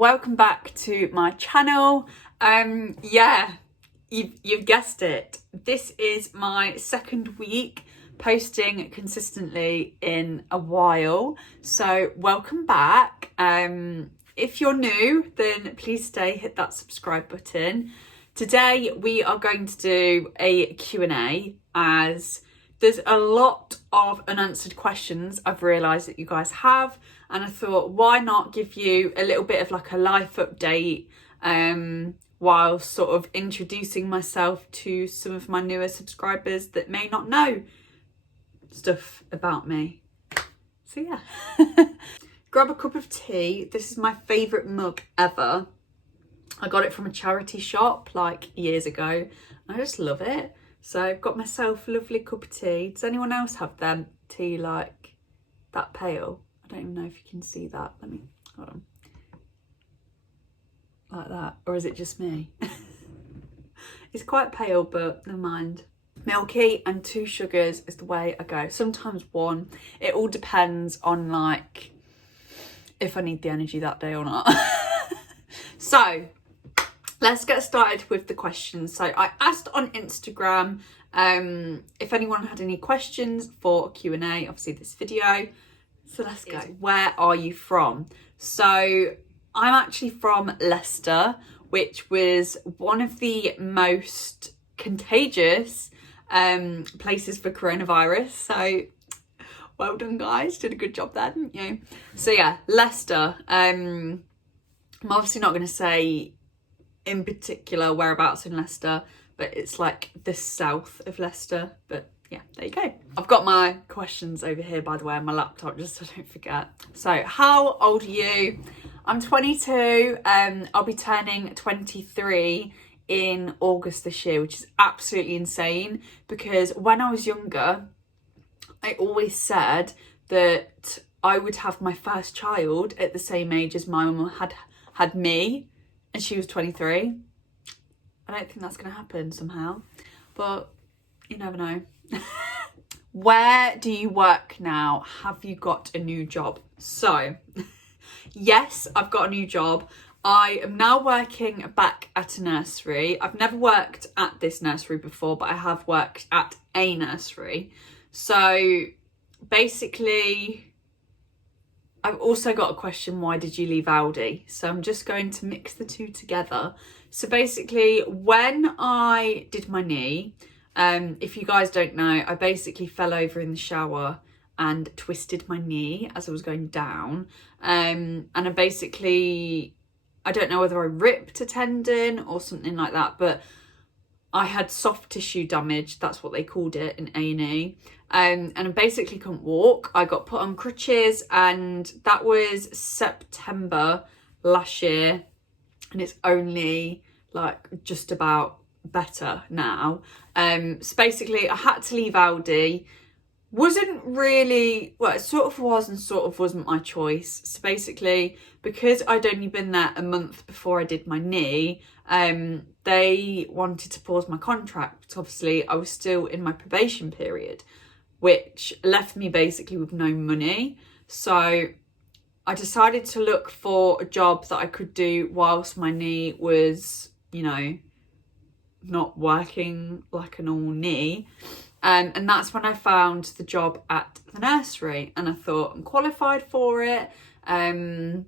welcome back to my channel. Yeah, you've guessed it. This is my second week posting consistently in a while, so welcome back. If you're new, then please stay, hit that subscribe button. Today we are going to do a Q&A, as there's a lot of unanswered questions I've realised that you guys have, and I thought, why not give you a little bit of like a life update while sort of introducing myself to some of my newer subscribers that may not know stuff about me. So yeah. Grab a cup of tea. This is my favourite mug ever. I got it from a charity shop like years ago. I just love it. So I've got myself a lovely cup of tea. Does anyone else have them tea like that pale? I don't even know if you can see that. Let me, hold on. Like that. Or is it just me? It's quite pale, but never mind. Milky and 2 sugars is the way I go. Sometimes 1. It all depends on like if I need the energy that day or not. So let's get started with the questions. So I asked on Instagram if anyone had any questions for a Q&A, obviously this video. So let's go. Where are you from? So I'm actually from Leicester, which was one of the most contagious places for coronavirus. So well done, guys. Did a good job there, didn't you? So yeah, Leicester. I'm obviously not going to say in particular whereabouts in Leicester, but it's like the south of Leicester. But yeah, there you go. I've got my questions over here, by the way, on my laptop, just so I don't forget. So how old are you? I'm 22. I'll be turning 23 in August this year, which is absolutely insane, because when I was younger, I always said that I would have my first child at the same age as my mum had me, and she was 23. I don't think that's going to happen somehow, but you never know. Where do you work now? Have you got a new job? So yes, I've got a new job. I am now working back at a nursery. I've never worked at this nursery before, but I have worked at a nursery. So basically, I've also got a question, why did you leave Aldi? So I'm just going to mix the two together. So basically, when I did my knee, if you guys don't know, I basically fell over in the shower and twisted my knee as I was going down. And I don't know whether I ripped a tendon or something like that, but I had soft tissue damage, that's what they called it in A&E. And I basically couldn't walk. I got put on crutches, and that was September last year. And it's only like just about better now. So basically I had to leave Aldi. Wasn't really, well, it sort of was and sort of wasn't my choice. So basically, because I'd only been there a month before I did my knee, they wanted to pause my contract. Obviously, I was still in my probation period, which left me basically with no money. So I decided to look for a job that I could do whilst my knee was, you know, not working like a normal knee. And that's when I found the job at the nursery, and I thought, I'm qualified for it. And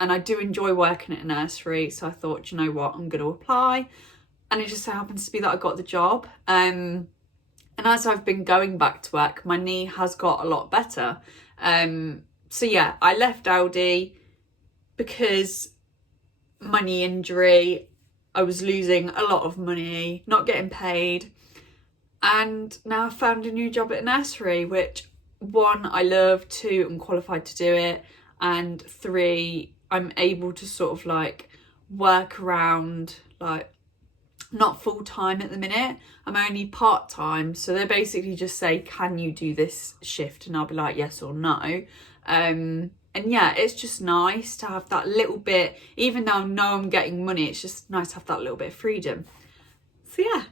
I do enjoy working at a nursery. So I thought, you know what, I'm going to apply. And it just so happens to be that I got the job. And as I've been going back to work, my knee has got a lot better. So yeah, I left Aldi because my knee injury, I was losing a lot of money, not getting paid. And now I've found a new job at a nursery, which 1, I love, 2, I'm qualified to do it, and 3, I'm able to sort of like work around, like not full time at the minute. I'm only part time. So they basically just say, can you do this shift? And I'll be like, yes or no. And yeah, it's just nice to have that little bit, even though I know I'm getting money, it's just nice to have that little bit of freedom. So yeah,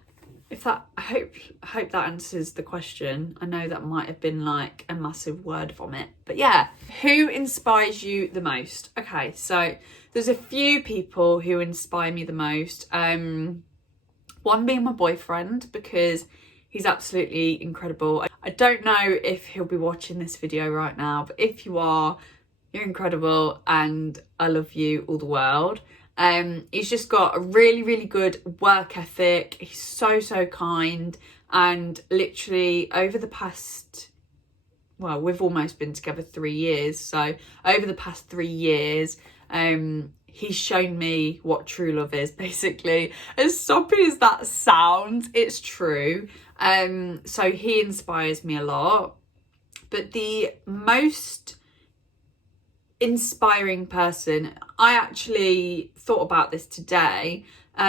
I hope that answers the question. I know that might have been like a massive word vomit, but yeah. Who inspires you the most? Okay, so there's a few people who inspire me the most. One being my boyfriend, because he's absolutely incredible. I don't know if he'll be watching this video right now, but if you are, you're incredible and I love you all the world. He's just got a really, really good work ethic. He's so kind, and literally over the past, well, we've almost been together 3 years. So over the past 3 years, he's shown me what true love is, basically. As soppy as that sounds, it's true. So he inspires me a lot. But the most inspiring person, I actually thought about this today,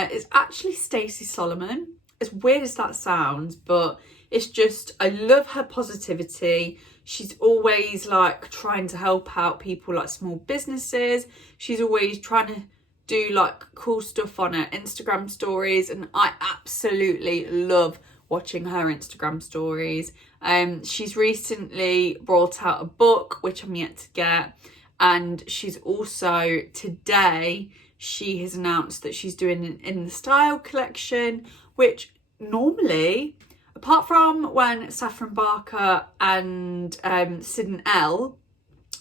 is actually Stacey Solomon. As weird as that sounds, but it's just, I love her positivity. She's always like trying to help out people, like small businesses. She's always trying to do like cool stuff on her Instagram stories, and I absolutely love watching her Instagram stories. She's recently brought out a book, which I'm yet to get. And she's also, today, she has announced that she's doing an In the Style collection, which normally, apart from when Saffron Barker and Sid and Elle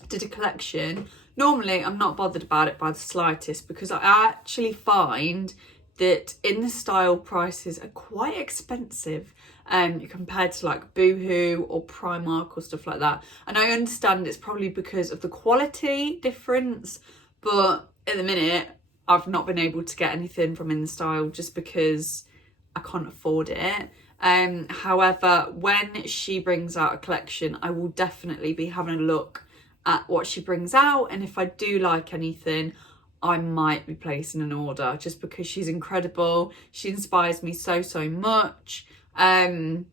did a collection, normally I'm not bothered about it by the slightest, because I actually find that In the Style prices are quite expensive compared to like Boohoo or Primark or stuff like that. And I understand it's probably because of the quality difference, but at the minute I've not been able to get anything from In the Style just because I can't afford it. However, when she brings out a collection, I will definitely be having a look at what she brings out, and if I do like anything, I might be placing an order, just because she's incredible. She inspires me so much. And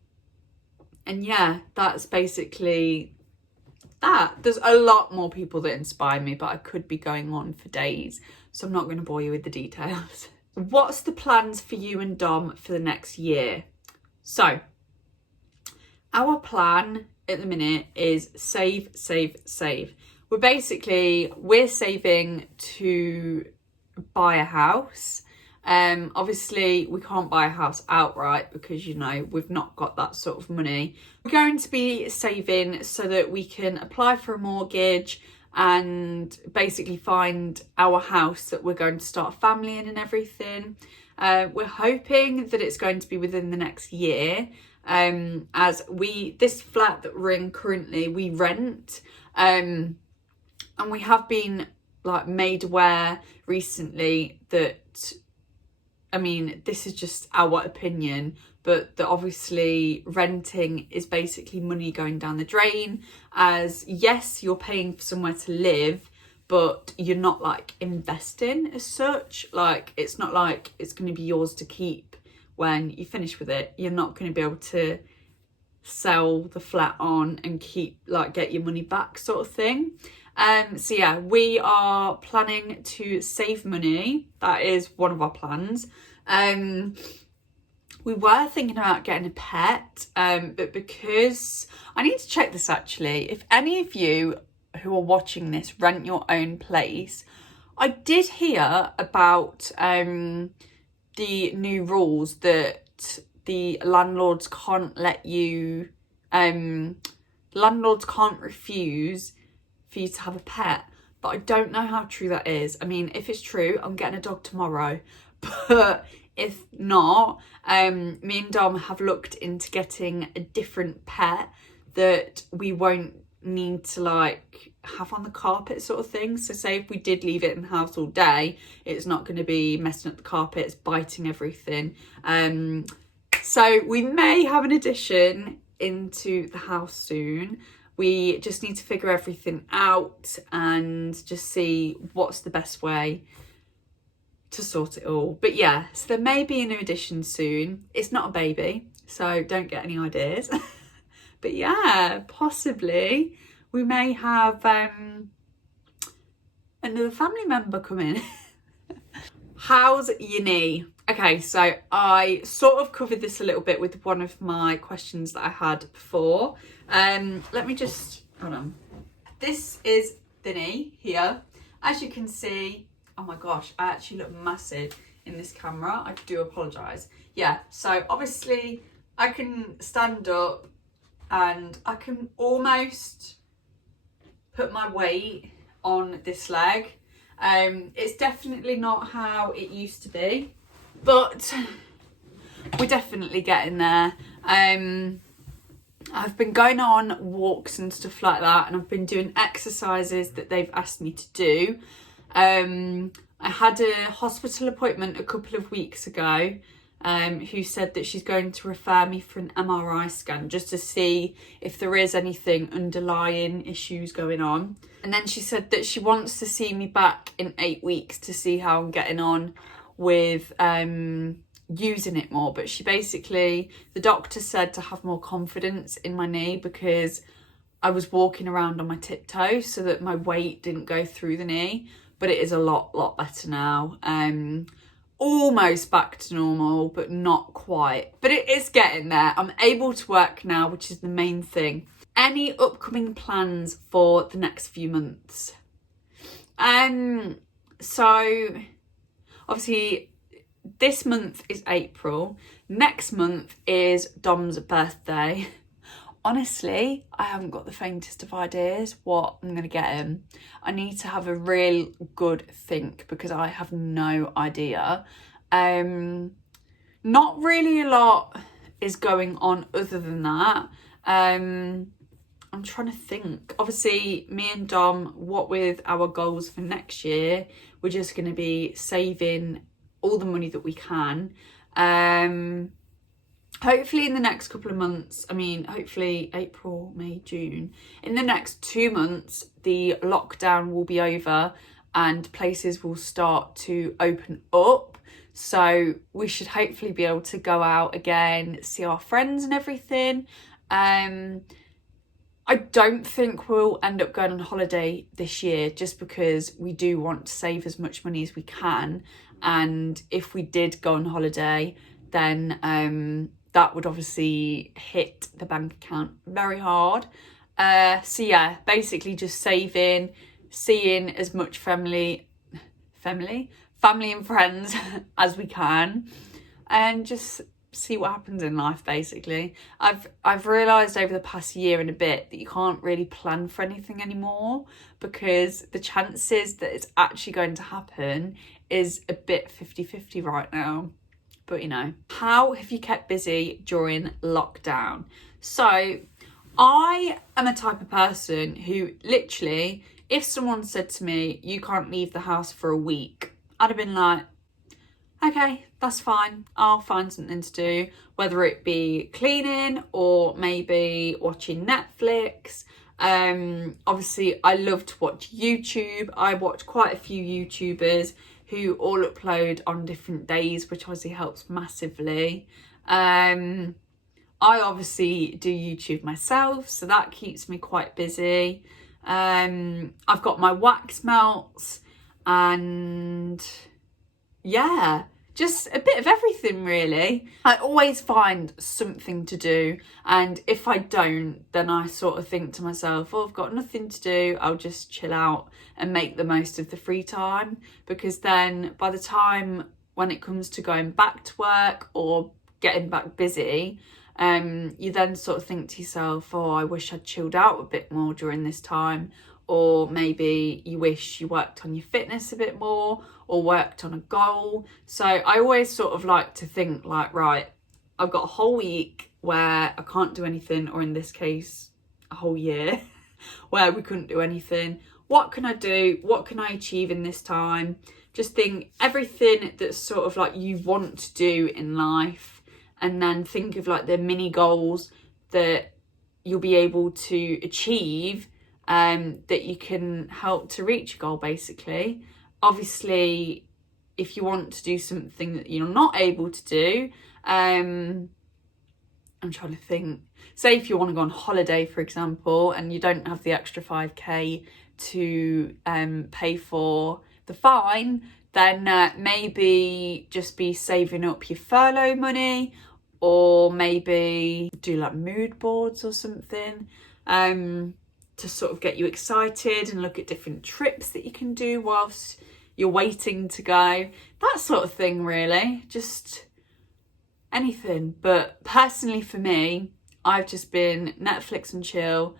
yeah, that's basically that. There's a lot more people that inspire me, but I could be going on for days, so I'm not going to bore you with the details. What's the plans for you and Dom for the next year? So our plan at the minute is save. We're saving to buy a house. Obviously we can't buy a house outright because, you know, we've not got that sort of money. We're going to be saving so that we can apply for a mortgage and basically find our house that we're going to start a family in and everything. We're hoping that it's going to be within the next year, as this flat that we're in currently, we rent, and we have been like made aware recently that, I mean, this is just our opinion, but that obviously renting is basically money going down the drain, as yes, you're paying for somewhere to live, but you're not like investing as such. Like, it's not like it's going to be yours to keep when you finish with it. You're not going to be able to sell the flat on and get your money back, sort of thing. So yeah, we are planning to save money. That is one of our plans. We were thinking about getting a pet, but because I need to check this actually. If any of you who are watching this rent your own place, I did hear about the new rules that the landlords can't refuse for you to have a pet, but I don't know how true that is. I mean, if it's true, I'm getting a dog tomorrow, but if not, me and Dom have looked into getting a different pet that we won't need to like have on the carpet, sort of thing. So say if we did leave it in the house all day, it's not going to be messing up the carpets, biting everything. So we may have an addition into the house soon. We just need to figure everything out and just see what's the best way to sort it all. But yeah, so there may be a new addition soon. It's not a baby, so don't get any ideas. But yeah, possibly we may have another family member come in. How's your knee? Okay, so I sort of covered this a little bit with one of my questions that I had before. Let me just, hold on. This is the knee here. As you can see, oh my gosh, I actually look massive in this camera. I do apologise. Yeah, so obviously I can stand up and I can almost put my weight on this leg. It's definitely not how it used to be, but we're definitely getting there. I've been going on walks and stuff like that, and I've been doing exercises that they've asked me to do. I had a hospital appointment a couple of weeks ago, who said that she's going to refer me for an MRI scan just to see if there is anything underlying issues going on. And then she said that she wants to see me back in 8 weeks to see how I'm getting on with using it more. But she basically, the doctor said to have more confidence in my knee because I was walking around on my tiptoes so that my weight didn't go through the knee. But it is a lot better now. Almost back to normal, but not quite. But it is getting there. I'm able to work now, which is the main thing. Any upcoming plans for the next few months? So obviously this month is April. Next month is Dom's birthday. Honestly, I haven't got the faintest of ideas what I'm going to get him. I need to have a real good think because I have no idea. Not really a lot is going on other than that. I'm trying to think. Obviously, me and Dom, what with our goals for next year, we're just going to be saving all the money that we can. Hopefully in the next couple of months, I mean, hopefully April, May, June, in the next 2 months, the lockdown will be over and places will start to open up. So we should hopefully be able to go out again, see our friends and everything. I don't think we'll end up going on holiday this year just because we do want to save as much money as we can. And if we did go on holiday, then that would obviously hit the bank account very hard. So yeah, basically just saving, seeing as much family and friends as we can, and just see what happens in life. Basically, I've realised over the past year and a bit that you can't really plan for anything anymore because the chances that it's actually going to happen is a bit 50-50 right now. But you know, how have you kept busy during lockdown? So I am a type of person who literally, if someone said to me, you can't leave the house for a week, I'd have been like, okay, that's fine. I'll find something to do, whether it be cleaning or maybe watching Netflix. Obviously, I love to watch YouTube. I watch quite a few YouTubers who all upload on different days, which obviously helps massively. I obviously do YouTube myself, so that keeps me quite busy. I've got my wax melts and yeah, just a bit of everything really. I always find something to do, and if I don't, then I sort of think to myself, oh, I've got nothing to do, I'll just chill out and make the most of the free time, because then by the time when it comes to going back to work or getting back busy, you then sort of think to yourself, oh, I wish I'd chilled out a bit more during this time. Or maybe you wish you worked on your fitness a bit more or worked on a goal. So I always sort of like to think like, right, I've got a whole week where I can't do anything, or in this case, a whole year where we couldn't do anything. What can I do? What can I achieve in this time? Just think everything that's sort of like you want to do in life, and then think of like the mini goals that you'll be able to achieve, that you can help to reach a goal basically. Obviously, if you want to do something that you're not able to do, I'm trying to think, say if you want to go on holiday for example and you don't have the extra 5k to pay for the fine, then maybe just be saving up your furlough money, or maybe do like mood boards or something to sort of get you excited and look at different trips that you can do whilst you're waiting to go. That sort of thing, really. Just anything. But personally for me, I've just been Netflix and chill,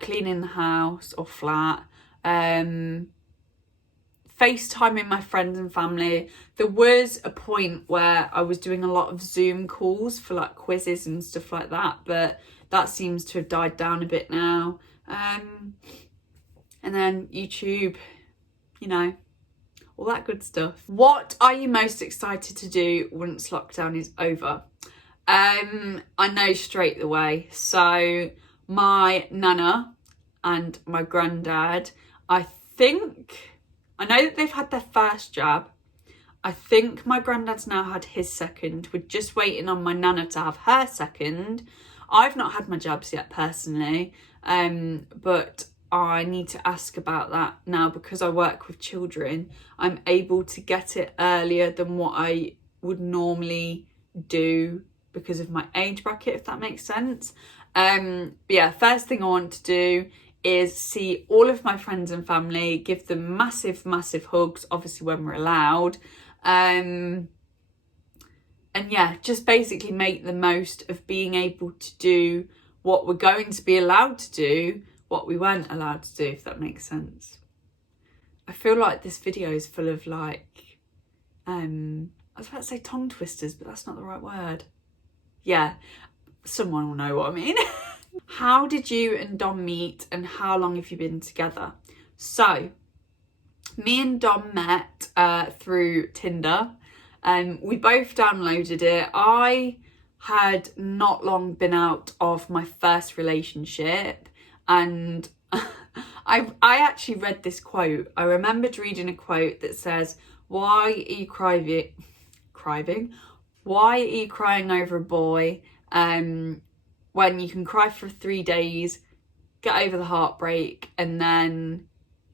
cleaning the house or flat, FaceTiming my friends and family. There was a point where I was doing a lot of Zoom calls for like quizzes and stuff like that, but that seems to have died down a bit now. And then YouTube, you know, all that good stuff. What are you most excited to do once lockdown is over? I know straight away. So my nana and my granddad, I know that they've had their first jab. I think my granddad's now had his second. We're just waiting on my nana to have her second. I've not had my jabs yet personally, but I need to ask about that now because I work with children. I'm able to get it earlier than what I would normally do because of my age bracket, if that makes sense. But yeah, first thing I want to do is see all of my friends and family, give them massive hugs, obviously when we're allowed. And yeah, just basically make the most of being able to do what we're going to be allowed to do, what we weren't allowed to do, if that makes sense. I feel like this video is full of like, I was about to say tongue twisters, but that's not the right word. Yeah, someone will know what I mean. How did you and Dom meet and how long have you been together? So, me and Dom met through Tinder. We both downloaded it. I had not long been out of my first relationship, and I actually read this quote. I remembered reading a quote that says, why are you crying? Why are you crying over a boy when you can cry for 3 days, get over the heartbreak, and then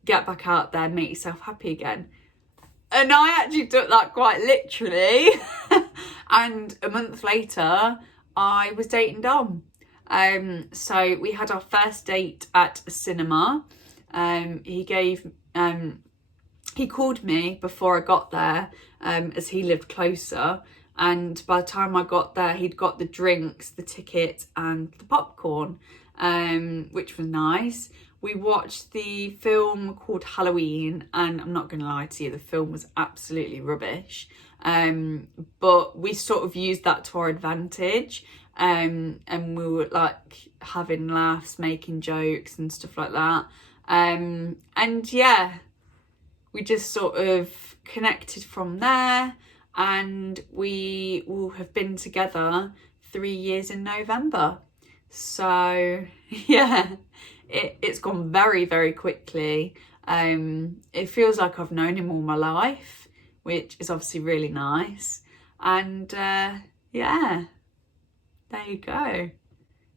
get back out there and make yourself happy again? And I actually took that quite literally. And a month later, I was dating Dom. So we had our first date at a cinema. He called me before I got there, as he lived closer. And by the time I got there, he'd got the drinks, the ticket and the popcorn, which was nice. We watched the film called Halloween, and I'm not going to lie to you, the film was absolutely rubbish. But we sort of used that to our advantage, and we were like having laughs, making jokes and stuff like that. And yeah, we just sort of connected from there, and we will have been together 3 years in November. So yeah, it's gone very quickly. It feels like I've known him all my life, which is obviously really nice. And yeah, there you go.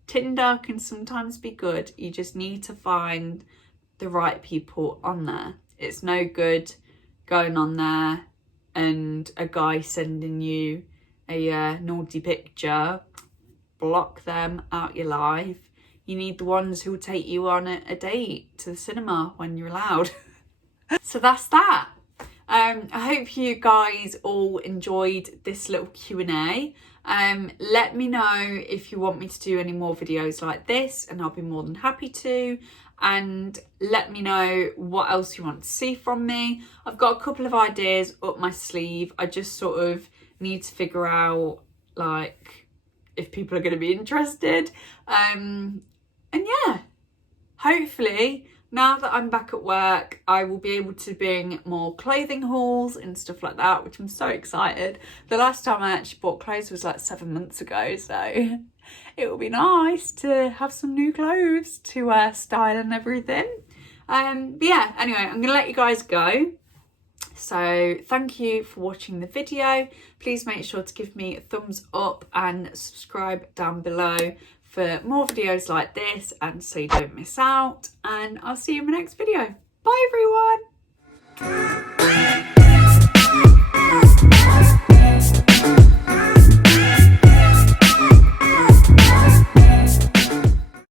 Tinder can sometimes be good. You just need to find the right people on there. It's no good going on there and a guy sending you a naughty picture. Block them out your life. You need the ones who will take you on a date to the cinema when you're allowed. So that's that. I hope you guys all enjoyed this little Q&A. Let me know if you want me to do any more videos like this, and I'll be more than happy to. And let me know what else you want to see from me. I've got a couple of ideas up my sleeve. I just sort of need to figure out like if people are going to be interested. And yeah, hopefully now that I'm back at work, I will be able to bring more clothing hauls and stuff like that, which I'm so excited. The last time I actually bought clothes was like 7 months ago, so it will be nice to have some new clothes to style and everything. But yeah, anyway, I'm going to let you guys go. So thank you for watching the video. Please make sure to give me a thumbs up and subscribe down below for more videos like this, and so you don't miss out. And I'll see you in my next video. Bye everyone. Bye.